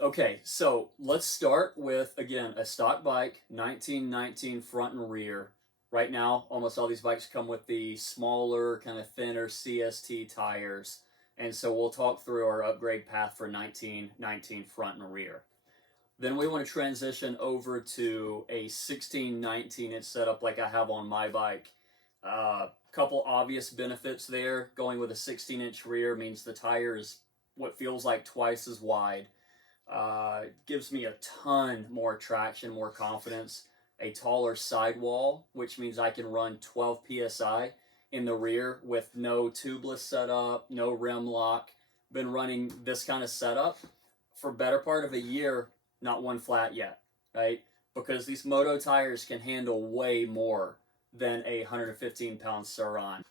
Okay, so let's start with, again, a stock bike, 1919 front and rear. Right now, almost all these bikes come with the smaller, kind of thinner CST tires. And so we'll talk through our upgrade path for 1919 front and rear. Then we want to transition over to a 1619 inch setup like I have on my bike. Couple obvious benefits there. Going with a 16-inch rear means the tire is what feels like twice as wide. Gives me a ton more traction, more confidence. A taller sidewall, which means I can run 12 psi in the rear with no tubeless setup, no rim lock. Been running this kind of setup for better part of a year, not one flat yet, right? Because these moto tires can handle way more than a 115-pound Surron.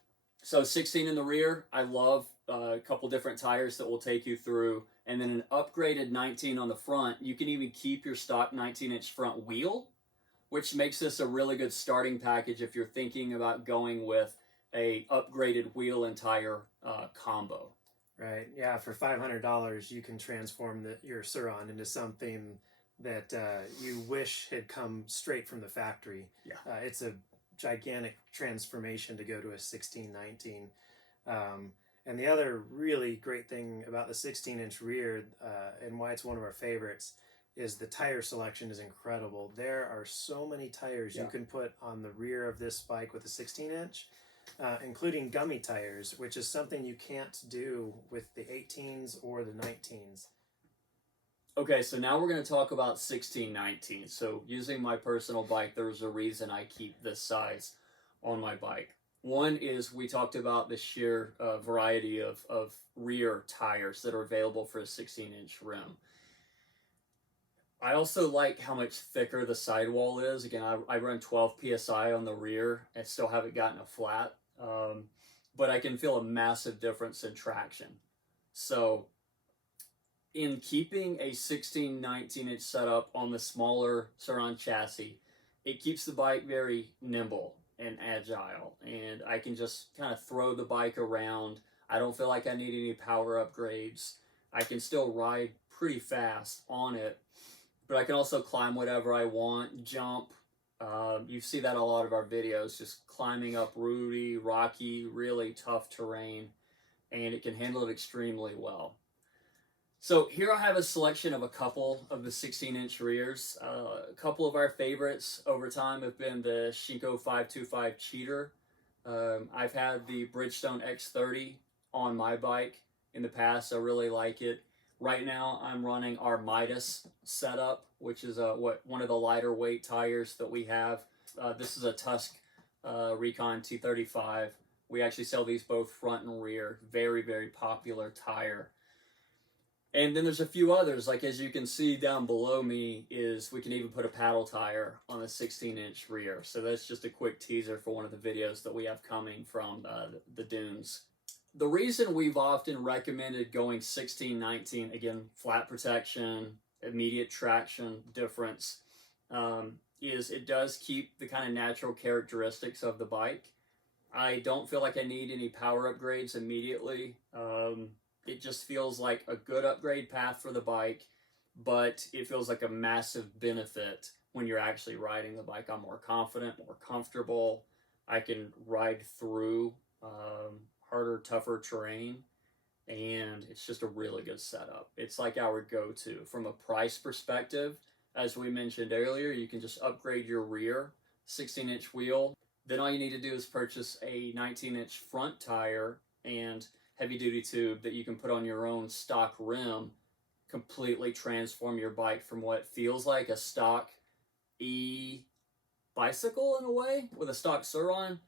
So 16 in the rear, I love a couple different tires that we'll take you through, and then an upgraded 19 on the front. You can even keep your stock 19-inch front wheel, which makes this a really good starting package if you're thinking about going with a upgraded wheel and tire combo. Right. Yeah. For $500, you can transform your Surron into something that you wish had come straight from the factory. Yeah. It's a gigantic transformation to go to a 1619. And the other really great thing about the 16-inch rear and why it's one of our favorites is the tire selection is incredible. There are so many tires you can put on the rear of this bike with a 16-inch. Including gummy tires, which is something you can't do with the 18s or the 19s. Okay, so now we're going to talk about 1619. So using my personal bike, there's a reason I keep this size on my bike. One is we talked about the sheer variety of rear tires that are available for a 16-inch rim. I also like how much thicker the sidewall is. Again, I run 12 psi on the rear and still haven't gotten a flat, but I can feel a massive difference in traction. So in keeping a 16-19-inch setup on the smaller Surron chassis, it keeps the bike very nimble and agile, and I can just kind of throw the bike around. I don't feel like I need any power upgrades. I can still ride pretty fast on it, but I can also climb whatever I want, jump. You see that in a lot of our videos, just climbing up rooty, rocky, really tough terrain, and it can handle it extremely well. So here I have a selection of a couple of the 16-inch rears. A couple of our favorites over time have been the Shinko 525 Cheater. I've had the Bridgestone X30 on my bike in the past. I really like it. Right now I'm running our Midas setup, which is one of the lighter weight tires that we have. This is a Tusk Recon T35. We actually sell these both front and rear. Very, very popular tire. And then there's a few others, like as you can see down below me, is we can even put a paddle tire on the 16-inch rear. So that's just a quick teaser for one of the videos that we have coming from the dunes. The reason we've often recommended going 16-19, again, flat protection, immediate traction difference, is it does keep the kind of natural characteristics of the bike. I don't feel like I need any power upgrades immediately. It just feels like a good upgrade path for the bike, but it feels like a massive benefit when you're actually riding the bike. I'm more confident, more comfortable. I can ride through harder, tougher terrain, and it's just a really good setup. It's like our go-to. From a price perspective, as we mentioned earlier, you can just upgrade your rear 16-inch wheel. Then all you need to do is purchase a 19-inch front tire and heavy-duty tube that you can put on your own stock rim, completely transform your bike from what feels like a stock e-bicycle in a way, with a stock Surron.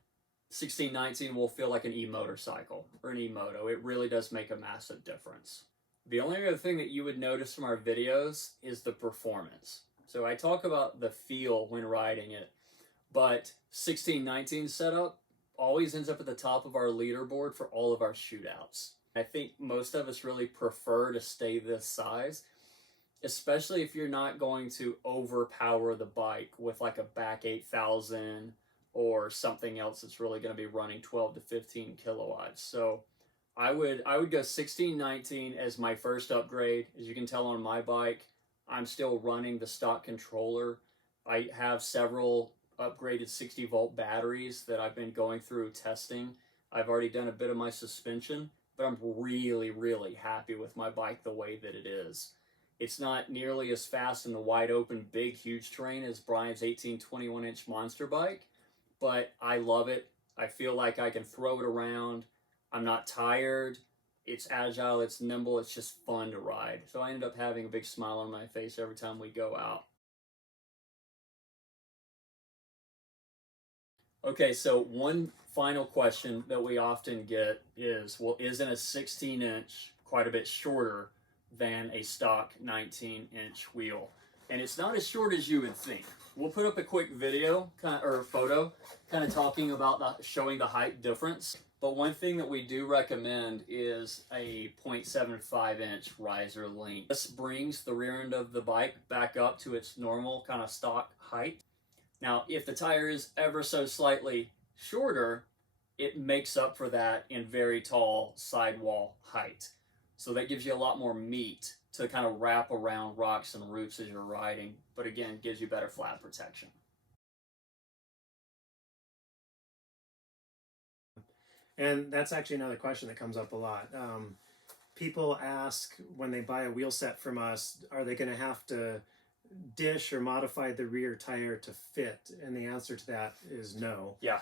1619 will feel like an e-motorcycle or an e-moto. It really does make a massive difference. The only other thing that you would notice from our videos is the performance. So I talk about the feel when riding it, but 1619 setup, always ends up at the top of our leaderboard for all of our shootouts. I think most of us really prefer to stay this size, especially if you're not going to overpower the bike with like a back 8000 or something else that's really going to be running 12 to 15 kilowatts. So I would go 1619 as my first upgrade. As you can tell on my bike, I'm still running the stock controller. I have several upgraded 60-volt batteries that I've been going through testing. I've already done a bit of my suspension, but I'm really, really happy with my bike the way that it is. It's not nearly as fast in the wide open, big, huge terrain as Brian's 18 21-inch monster bike, but I love it. I feel like I can throw it around. I'm not tired. It's agile, it's nimble, it's just fun to ride. So I ended up having a big smile on my face every time we go out. Okay, so one final question that we often get is, well, isn't a 16-inch quite a bit shorter than a stock 19-inch wheel? And it's not as short as you would think. We'll put up a quick video or photo kind of talking about showing the height difference. But one thing that we do recommend is a 0.75-inch riser length. This brings the rear end of the bike back up to its normal kind of stock height. Now, if the tire is ever so slightly shorter, it makes up for that in very tall sidewall height. So that gives you a lot more meat to kind of wrap around rocks and roots as you're riding, but again, gives you better flat protection. And that's actually another question that comes up a lot. People ask when they buy a wheel set from us, are they going to have to dish or modify the rear tire to fit? And the answer to that is no. Yeah.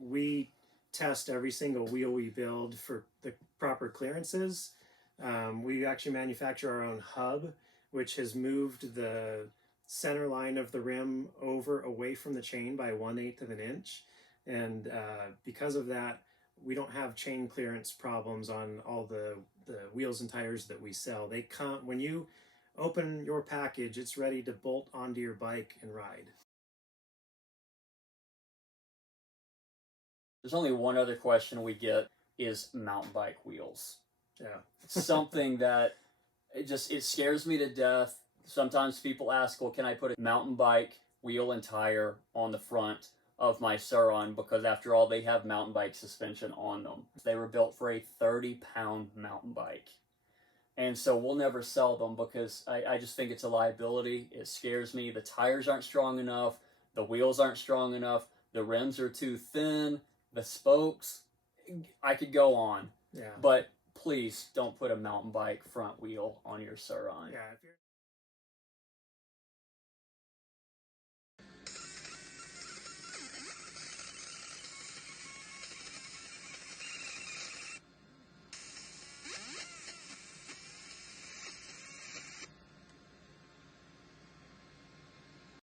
We test every single wheel we build for the proper clearances. We actually manufacture our own hub, which has moved the center line of the rim away from the chain by 1/8 of an inch. And because of that, we don't have chain clearance problems on all the wheels and tires that we sell. They come when you open your package, it's ready to bolt onto your bike and ride. There's only one other question we get is mountain bike wheels. Yeah. Something that it scares me to death. Sometimes people ask, well, can I put a mountain bike wheel and tire on the front of my Surron? Because after all, they have mountain bike suspension on them. They were built for a 30-pound mountain bike. And so we'll never sell them because I just think it's a liability. It scares me. The tires aren't strong enough. The wheels aren't strong enough. The rims are too thin. The spokes, I could go on. Yeah. But please don't put a mountain bike front wheel on your Surron. Yeah.